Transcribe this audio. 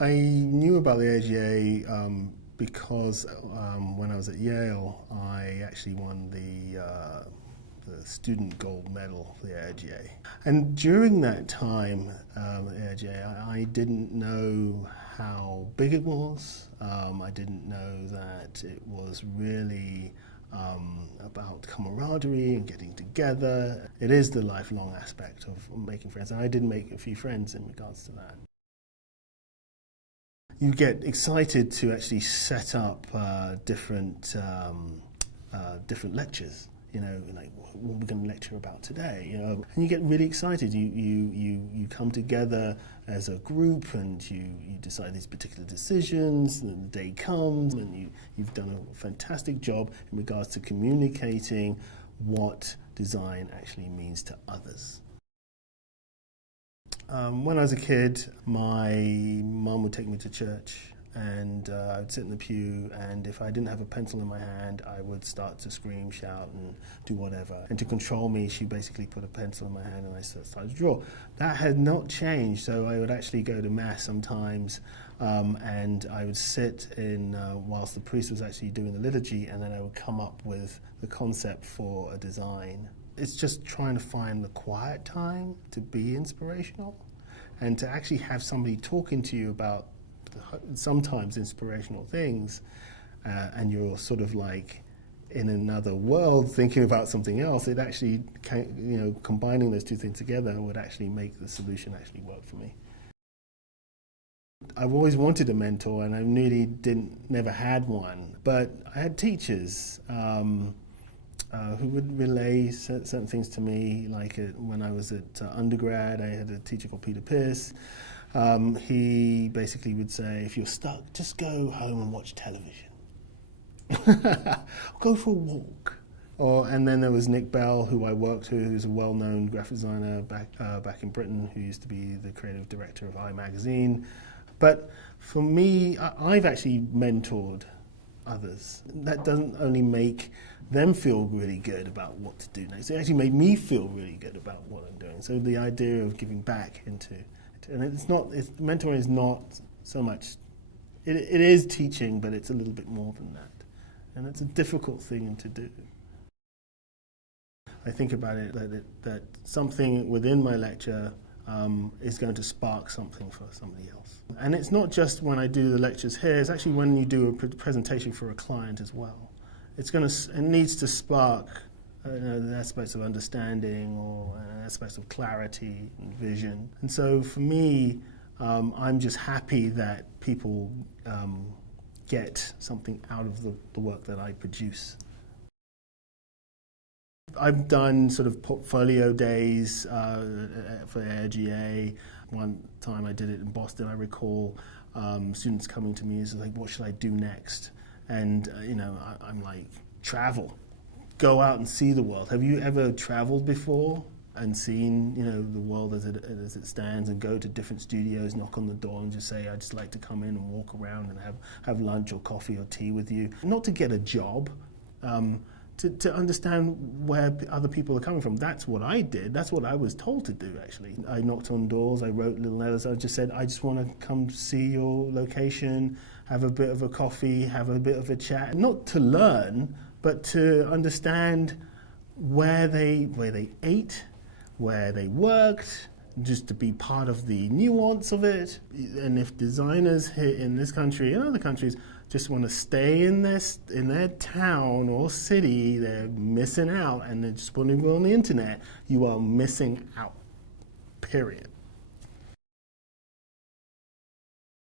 I knew about the AGA because when I was at Yale, I actually won the student gold medal for the AGA. And during that time at the AGA, I didn't know how big it was. I didn't know that it was really about camaraderie and getting together. It is the lifelong aspect of making friends, and I did make a few friends in regards to that. You get excited to actually set up different lectures. You know, like what we're going to lecture about today. You know, and you get really excited. You come together as a group, and you decide these particular decisions. And the day comes, and you've done a fantastic job in regards to communicating what design actually means to others. When I was a kid, my mum would take me to church, and I'd sit in the pew, and if I didn't have a pencil in my hand, I would start to scream, shout, and do whatever. And to control me, she basically put a pencil in my hand, and I started to draw. That had not changed, so I would actually go to mass sometimes, and I would sit in whilst the priest was actually doing the liturgy, and then I would come up with the concept for a design. It's just trying to find the quiet time to be inspirational and to actually have somebody talking to you about sometimes inspirational things, and you're sort of like in another world thinking about something else. It actually, combining those two things together would actually make the solution actually work for me. I've always wanted a mentor, and I really never had one, but I had teachers who would relay certain things to me. Like when I was at undergrad, I had a teacher called Peter Pierce. He basically would say, if you're stuck, just go home and watch television. Go for a walk. And then there was Nick Bell, who I worked with, who's a well-known graphic designer back in Britain, who used to be the creative director of I Magazine. But for me, I've actually mentored others. That doesn't only make them feel really good about what to do next. It actually made me feel really good about what I'm doing. So the idea of giving back and mentoring is not so much, it is teaching, but it's a little bit more than that. And it's a difficult thing to do. I think about it that something within my lecture is going to spark something for somebody else. And it's not just when I do the lectures here, it's actually when you do a presentation for a client as well. It needs to spark the aspects of understanding or aspects of clarity and vision. And so for me, I'm just happy that people get something out of the work that I produce. I've done sort of portfolio days for AGA. One time I did it in Boston, I recall students coming to me and saying, like, what should I do next? And I'm like, travel. Go out and see the world. Have you ever traveled before and seen the world as it stands, and go to different studios, knock on the door and just say, I'd just like to come in and walk around and have lunch or coffee or tea with you? Not to get a job, to understand where other people are coming from. That's what I did. That's what I was told to do, actually. I knocked on doors, I wrote little letters. I just said, I just want to come see your location, have a bit of a coffee, have a bit of a chat. Not to learn, but to understand where they ate, where they worked, just to be part of the nuance of it. And if designers here in this country and other countries just want to stay in their town or city, they're missing out, and they're just putting it on the internet. You are missing out, period.